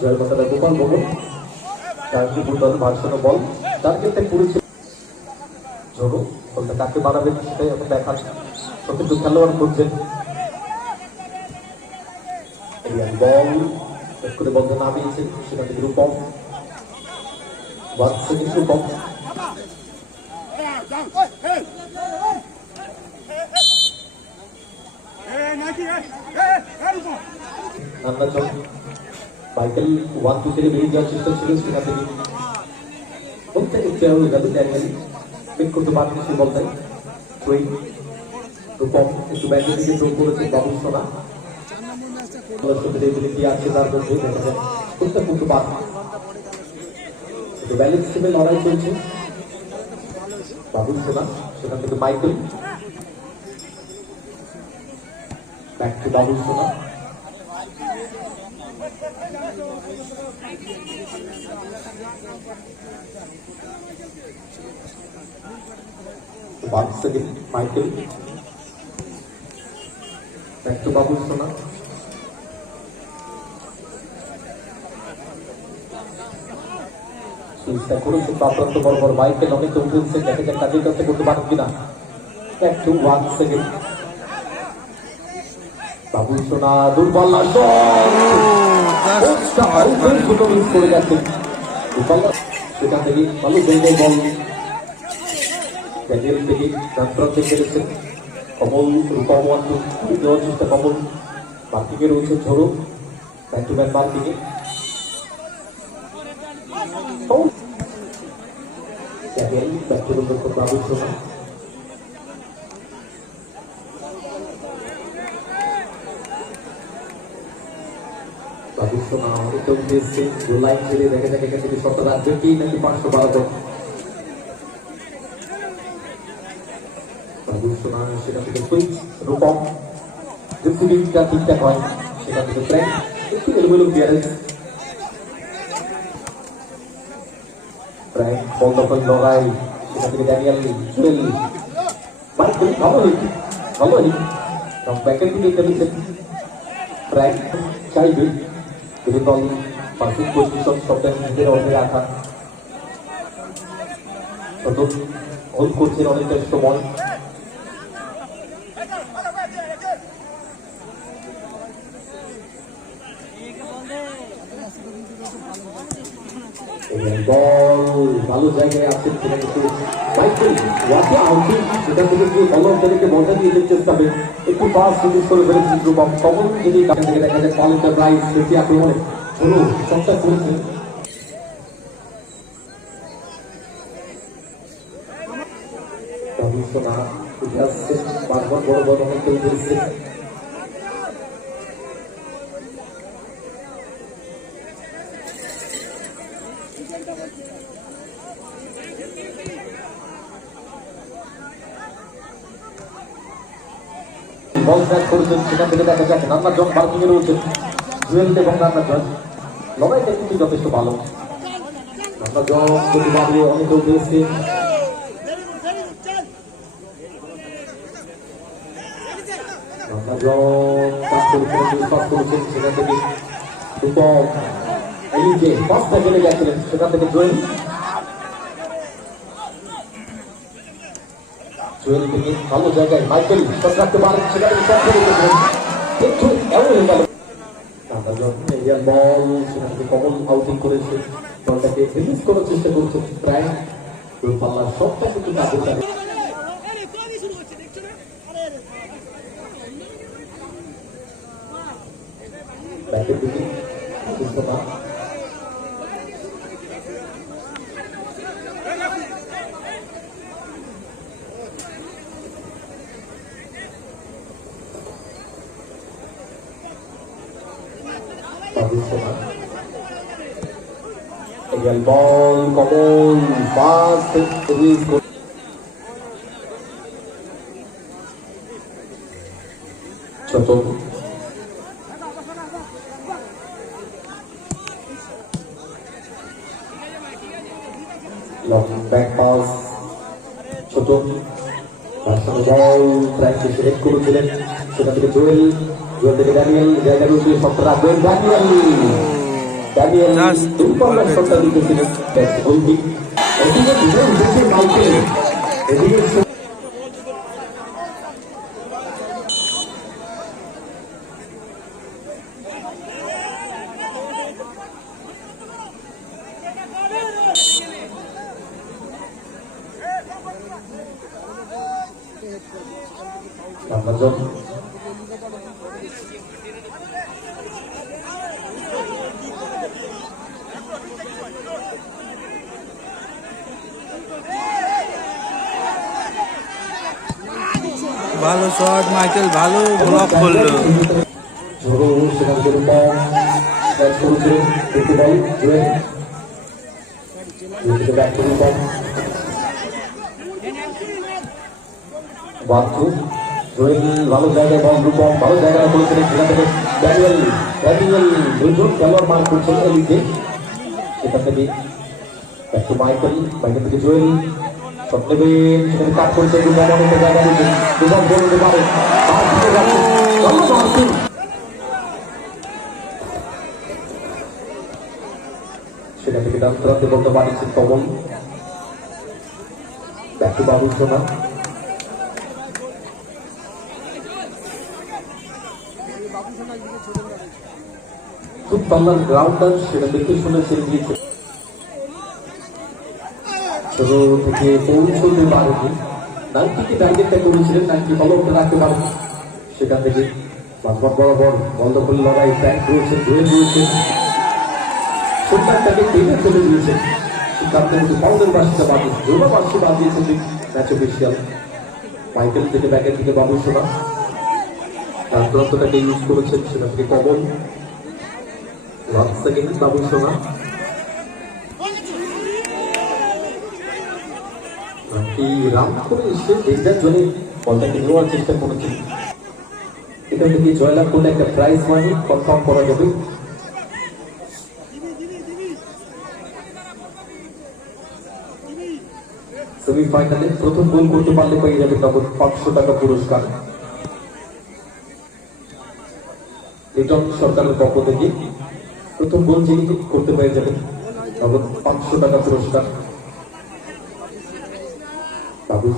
জয় মাতারা গোপাল ভবন জাহাঙ্গীরপুর দল ভারসানো বল টার্গেটটা পড়েছে ঝোড়ো বলতে কাকে বাড়াবেন সেটাই এখন দেখার প্রকৃত খেলোয়াড় এরিয়ান বল করে বলতে নামিয়েছে সেখান থেকে রূপম রূপম রান্না চল মাইকেল ওয়ান টু থেকে বেরিয়ে যাওয়ার চেষ্টা ছিল সেখান থেকে একটু হয়ে গেল ড্যানিয়েল বেক করতে পারেনি সে বলতে থ্রোয়িং রূপম একটু ব্যাগের দিকে থ্রো করেছে বাবুল সোনা। কি আছে তার মধ্যে দেখা যায় করতে করতে পারে ব্যালেন্স টিমে লড়াই চলছে। বাবুল সোনা, সেখান থেকে মাইকেল ব্যাক টু বাবুল সোনা। Once again, Michael. Back to Babu Sona. চেষ্টা করেছে প্রাপ্ত বড় বড় বাইকে অনেকে উঠেছে দেখা যাক কাজের কাছে করতে পারেন কিনা ব্যাক টু ওয়ান সেকেন্ড বাবু সোনা দুর্বল করে যাচ্ছে দুর্বল সেখান থেকে ভালো বেঙ্গল বল ব্যাগের থেকে ডাক্তারকে ফেলেছেন কমল রূপম ওয়ান দেওয়ার চেষ্টা কমল মার্কিংয়ে রয়েছে ঝোড়ো back to back to the book of বাবু সোনা অনেকটা উঠে এসছে লাইন ছেড়ে দেখা যাক এখান থেকে শতটা রাখবে কি নাকি পাঁচশো বাড়াবে বাবু সোনা সেখান থেকে সুইচ, রূপম। ডিস্ট্রিবিউটটা ঠিকঠাক হয়, সেখান থেকে ব্রেক একটু এলোমেলো ক্লিয়ারেন্স ব্রেক বল দখল, লড়াই, সেখান থেকে ড্যানিয়েল জুয়েল। মাইকেল ভালো হিট ভালো হিট ব্যাকের দিকে খেলেছেন ব্রেক চাইবে দল পারফেক্ট পজিশন সবটা নিজের অর্ডে রাখা। হোল্ড করছেন অনেকটা সময় বল ভালো জায়গায় আছেন সেটা কিন্তু মাইকেল ওয়াকে আউটে সেটা থেকে গিয়ে কলম তাদেরকে বলটা দিয়ে চেষ্টা হবে একটু পাস সুযোগ করে রূপম কমল যদি দেখা যায় কলেজটা প্রাইস বেশি আক্রমণে। কোনো সবটা করেছে ভবিষ্যৎ উঠে আসছে বারবার বড় বড় অনেক তৈরি করেছে বল ব্যাক করেছেন সেখান থেকে দেখা যাক। রান্নার জন মার্কিং এ রয়েছেন জুয়েল এবং রান্নার জন লড়াইটা কিন্তু যথেষ্ট ভালো। রান্নার জন যদি বাবু অনেক করেছেন সেখান থেকে রূপক এই যে সেখান থেকে জুয়েল ভালো জায়গায় মাইকেল শট রাখতে পারেন, সেখানে শট করে একটু এমন হয়ে গেল। এরিয়ার করেছে বলটাকে রিলিজ করার চেষ্টা করছে প্রায়। পাল্লার সবটা কিন্তু কাজে Real ball, কমল, fast release করে- ছোট লং ব্যাক পাস ছোট তার সঙ্গে বল ফ্র্যাঙ্কে সিলেক্ট করেছিলেন সেটা থেকে জুয়েল জুয়েল থেকে ড্যানিয়েল জায়গার উপরে শক্ত ড্যানিয়েল Just দুর্বল দিতেছিলেন ব্যাট গোলকিক এদিকে দুটো উঠেছে মাইকেল এদিকে নাম্বার ভালো শট মাইকেল ভালো ব্লক করল। ভালো জায়গায় মাইকেল মাইকেল থেকে নেবেন ভালো মার্কিং সেটা থেকে ডান প্রান্তে বলতে পারছেন কমল ব্যাক টু বাবুল সোনা খুব পাল্লার সেটা দেখে শুনে গিয়েছে ছোট থেকে পৌঁছতে পারেনি নাইনটিকে টার্গেটটা করেছিলেন, নাইনটি ফলো রাখতে পারেন। সেখান থেকে মাঝমাঠ বরাবর বন্ধ করে লড়াই ট্যাঙ্ক রয়েছে, ধুয়ে রয়েছে সুলতানটাকে টেনে চলে দিয়েছে। সিদ্ধান্তের মধ্যে বাসিটা বাদ দিয়েছে জোড়া বাসি বাদ দিয়েছেন ম্যাচ অফিসিয়াল মাইকেল থেকে ব্যাকের দিকে বাবু সোনা তার প্রান্তটাকে ইউজ করেছেন সেটা থেকে কমল। ওয়ান সেকেন্ড বাবু সোনা এই করে এসে ডেঞ্জার জোনে বলটাকে নেওয়ার চেষ্টা করেছেন এখান থেকে জয়লাভ করলে একটা প্রাইজ মানি কনফার্ম করা যাবে। সেমিফাইনালে প্রথম গোল করতে পারলে পেয়ে যাবে নগদ পাঁচশো টাকা পুরস্কার। লিটন সরকারের পক্ষ থেকে প্রথম গোল যিনি করতে পেরে যাবেন নগদ পাঁচশো টাকা পুরস্কার। বাবুল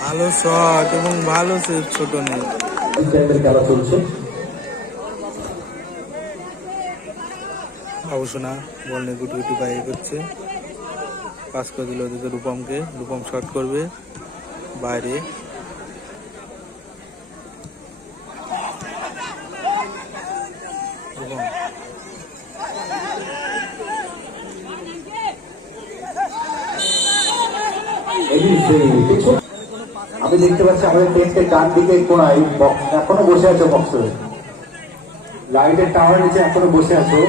ভালো শট এবং ভালো সেভ ছোট নেই খেলা চলছে। অবশ্য না বল নিয়ে গুটি গুটি বাইরে করছে। পাস করে দিল ওদিকে রূপমকে। রূপম শট করবে। বাইরে। আমি দেখতে পাচ্ছি আমাদের টেন্টের ডান দিকে কোনায় এখনও বসে আছো বক্সে লাইটের টাওয়ার নিচে এখনও বসে আছো।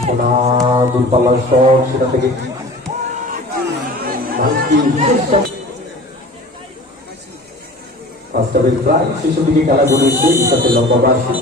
সোনা, দূরপাল্লার শট সেটা থেকে হাফের প্রায় শেষের দিকে খেলা গড়িয়েছে ইসাতে লম্বা বাসি